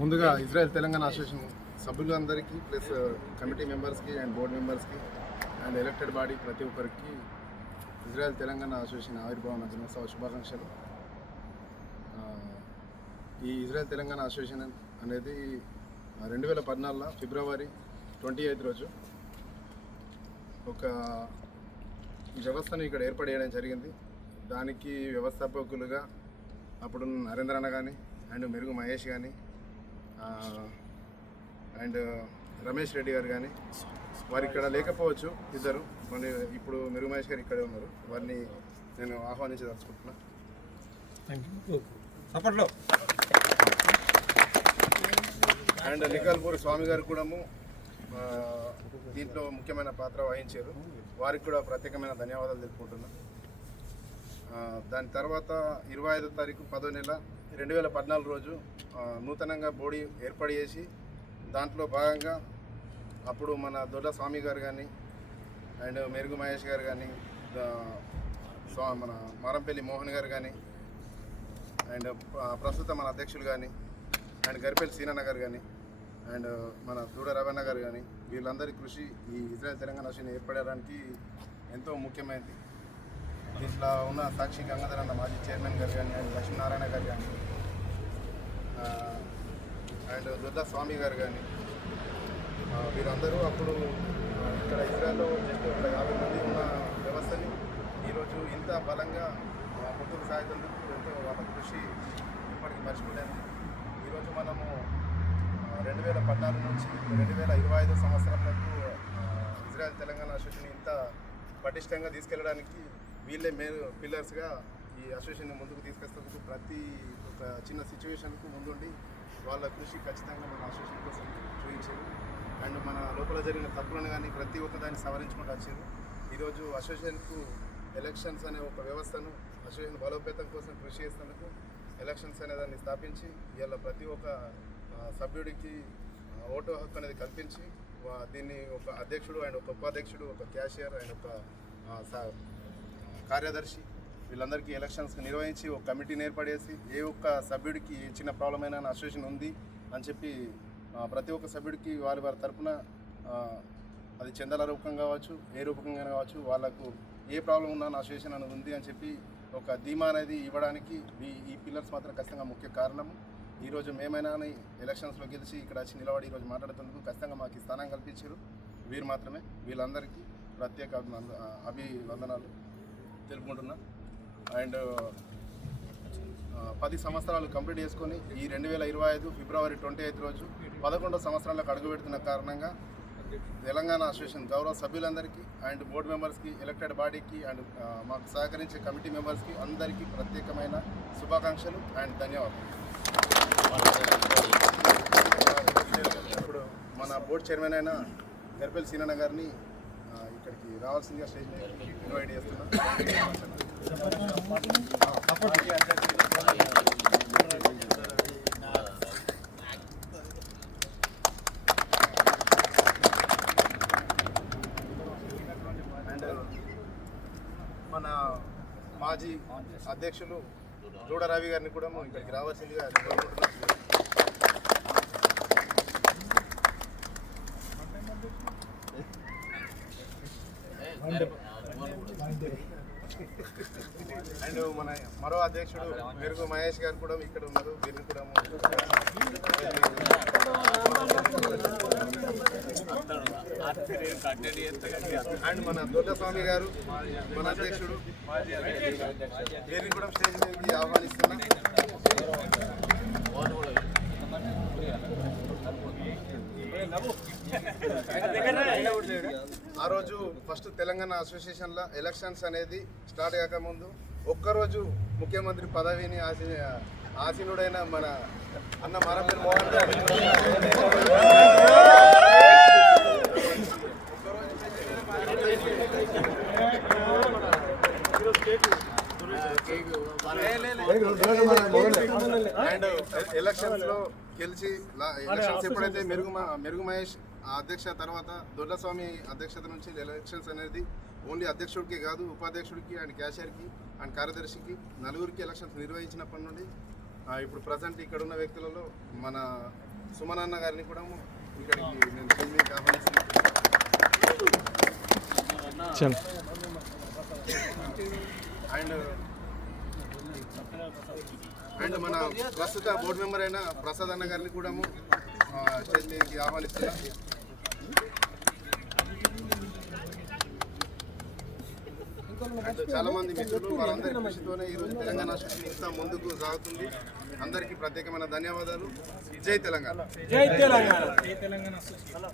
ముందుగా Israel Telangana association సభ్యులందరికీ plus committee మెంబర్స్కి అండ్ బోర్డు మెంబర్స్కి అండ్ ఎలక్టెడ్ బాడీ ప్రతి ఒక్కరికి ఇజ్రాయెల్ తెలంగాణ అసోసియేషన్ ఆవిర్భావన దినోత్సవ శుభాకాంక్షలు. ఈ ఇజ్రాయెల్ తెలంగాణ అసోసియేషన్ అనేది 2014 ఫిబ్రవరి 28 రోజు ఒక వ్యవస్థను ఇక్కడ ఏర్పాటు చేయడం జరిగింది. దానికి వ్యవస్థాపకులుగా అప్పుడు నరేంద్ర అన్న కానీ అండ్ మెరుగు మహేష్ కానీ అండ్ రమేష్ రెడ్డి గారు కానీ వారు ఇక్కడ లేకపోవచ్చు ఇద్దరు, కొన్ని ఇప్పుడు మెరుగు మహేష్ గారు ఇక్కడే ఉన్నారు. వారిని నేను ఆహ్వానించదలుచుకుంటున్నా. అండ్ నికాల్పూర్ స్వామి గారు కూడా దీంట్లో ముఖ్యమైన పాత్ర వహించారు. వారికి కూడా ప్రత్యేకమైన ధన్యవాదాలు తెలుపుకుంటున్నా. దాని తర్వాత 25వ తారీఖు 10వ నెల 2014 రోజు నూతనంగా బోడీ ఏర్పాటు చేసి దాంట్లో భాగంగా అప్పుడు మన దొడ్ల స్వామి గారు కానీ అండ్ మెరుగు మహేష్ గారు కానీ మన మారంపల్లి మోహన్ గారు కానీ అండ్ ప్రస్తుత మన అధ్యక్షులు కానీ అండ్ గరిపల్లి సీనన్న గారు కానీ అండ్ మన దూడ రవణ గారు కానీ వీళ్ళందరి కృషి ఈ ఇజ్రాయెల్ తెలంగాణ అసోసియేషన్ ఏర్పడడానికి ఎంతో ముఖ్యమైనది. దీంట్లో ఉన్న సాక్షి గంగాధర్ అన్న మాజీ చైర్మన్ గారు కానీ అండ్ లక్ష్మీనారాయణ గారు కానీ అండ్ దుర్గా స్వామి గారు కానీ వీరందరూ అప్పుడు ఇక్కడ ఇజ్రాయెల్లో జస్ట్ ఒక 50 మంది ఉన్న వ్యవస్థని ఈరోజు ఇంత బలంగా ముందుకు సాగుతందుకు ఎంతో వాళ్ళ కృషి ఇప్పటికీ మర్చిపోలేదు. ఈరోజు మనము 2014 నుంచి 2025 సంవత్సరం వరకు ఇజ్రాయెల్ తెలంగాణ అసోసియేషన్ ఇంత పటిష్టంగా తీసుకెళ్ళడానికి వీళ్ళే పిల్లర్స్గా ఈ అసోసియేషన్ ముందుకు తీసుకొస్తేందుకు ప్రతి ఒక చిన్న సిచ్యువేషన్కు ముందుండి వాళ్ళ కృషి ఖచ్చితంగా మన అసోసియేషన్ కోసం చూపించారు. అండ్ మన లోపల జరిగిన తప్పులను కానీ ప్రతి ఒక్క దాన్ని సవరించుకుంటూ వచ్చారు. ఈరోజు అసోసియేషన్కు ఎలక్షన్స్ అనే ఒక వ్యవస్థను అసోసియేషన్ బలోపేతం కోసం కృషి చేసేందుకు ఎలక్షన్స్ అనే దాన్ని స్థాపించి ఇవాళ ప్రతి ఒక్క సభ్యుడికి ఓటు హక్కు అనేది కల్పించి దీన్ని ఒక అధ్యక్షుడు అండ్ ఒక ఉపాధ్యక్షుడు, ఒక క్యాషియర్ అండ్ ఒక కార్యదర్శి వీళ్ళందరికీ ఎలక్షన్స్ నిర్వహించి ఒక కమిటీని ఏర్పడేసి ఏ ఒక్క సభ్యుడికి చిన్న ప్రాబ్లం అయినా అసోసియేషన్ ఉంది అని చెప్పి ప్రతి ఒక్క సభ్యుడికి వారి తరఫున అది చందాల రూపంగా కావచ్చు, ఏ రూపకంగా కావచ్చు, వాళ్ళకు ఏ ప్రాబ్లం ఉన్నా అసోసియేషన్ అనేది ఉంది అని చెప్పి ఒక ధీమా అనేది ఇవ్వడానికి ఈ పిల్లర్స్ మాత్రం ఖచ్చితంగా ముఖ్య కారణము. ఈరోజు మేమైనా ఎలక్షన్స్లో గెలిచి ఇక్కడ వచ్చి నిలబడి ఈరోజు మాట్లాడుతున్నందుకు ఖచ్చితంగా మాకు స్థానం కల్పించారు వీరు మాత్రమే. వీళ్ళందరికీ ప్రత్యేక అభివందనాలు తెలుపుకుంటున్నా. అండ్ 10 సంవత్సరాలు కంప్లీట్ చేసుకొని ఈ 2025 ఫిబ్రవరి 28 రోజు 11వ సంవత్సరాలకు అడుగుపెడుతున్న కారణంగా తెలంగాణ అసోసియేషన్ గౌరవ సభ్యులందరికీ అండ్ బోర్డు మెంబర్స్కి, ఎలక్టెడ్ బాడీకి అండ్ మాకు సహకరించే కమిటీ మెంబర్స్కి అందరికీ ప్రత్యేకమైన శుభాకాంక్షలు అండ్ ధన్యవాదాలు. ఇప్పుడు మన బోర్డు చైర్మన్ అయిన గరిపల్లి సీనన్న గారిని ఇక్కడికి రావాల్సిందిగా స్టేజ్ ఇన్వైట్ చేస్తున్నాం. అండ్ మన మాజీ అధ్యక్షులు దూడ రవి గారిని కూడా ఇక్కడికి రావాల్సిందిగా కోరుకుంటున్నాం. అండ్ మన మరో అధ్యక్షుడు మెరుగు మహేష్ గారు కూడా ఇక్కడ ఉన్నారు. వీరిని కూడా అండ్ మన దుర్గస్వామి గారు మన అధ్యక్షుడు వీరిని కూడా స్టేజ్ మీదకి ఆహ్వానిస్తున్నాం. ఆ రోజు ఫస్ట్ తెలంగాణ అసోసియేషన్లో ఎలక్షన్స్ అనేది స్టార్ట్ కాకముందు ఒక్కరోజు ముఖ్యమంత్రి పదవిని ఆసీనుడైన మన అన్న మారంపల్లి మోహన్ గారు అండ్ ఎలక్షన్స్లో గెలిచి ఎలక్షన్స్ ఎప్పుడైతే మెరుగు మహేష్ అధ్యక్ష తర్వాత దొడ్లస్వామి అధ్యక్షత నుంచి ఎలక్షన్స్ అనేది ఓన్లీ అధ్యక్షుడికి కాదు, ఉపాధ్యక్షుడికి అండ్ క్యాషియర్కి అండ్ కార్యదర్శికి నలుగురికి ఎలక్షన్స్ నిర్వహించినప్పటి నుండి ఇప్పుడు ప్రజెంట్ ఇక్కడ ఉన్న వ్యక్తులలో మన సుమనన్న గారిని కూడా ఇక్కడికి నేను స్టేజ్ ఆహ్వానిస్తున్నాను. అండ్ మన ప్రస్తుత బోర్డు మెంబర్ అయిన ప్రసాద్ అన్న గారిని కూడా స్టేజ్ మీదకి ఆహ్వానిస్తున్నాం. అండ్ చాలా మంది మిత్రులు వారందరి కృషితోనే ఈరోజు తెలంగాణ అసోసియేషన్ ఇంత ముందుకు సాగుతుంది. అందరికీ ప్రత్యేకమైన ధన్యవాదాలు. జై తెలంగాణ. జై తెలంగాణ. జై తెలంగాణ అసోసియేషన్.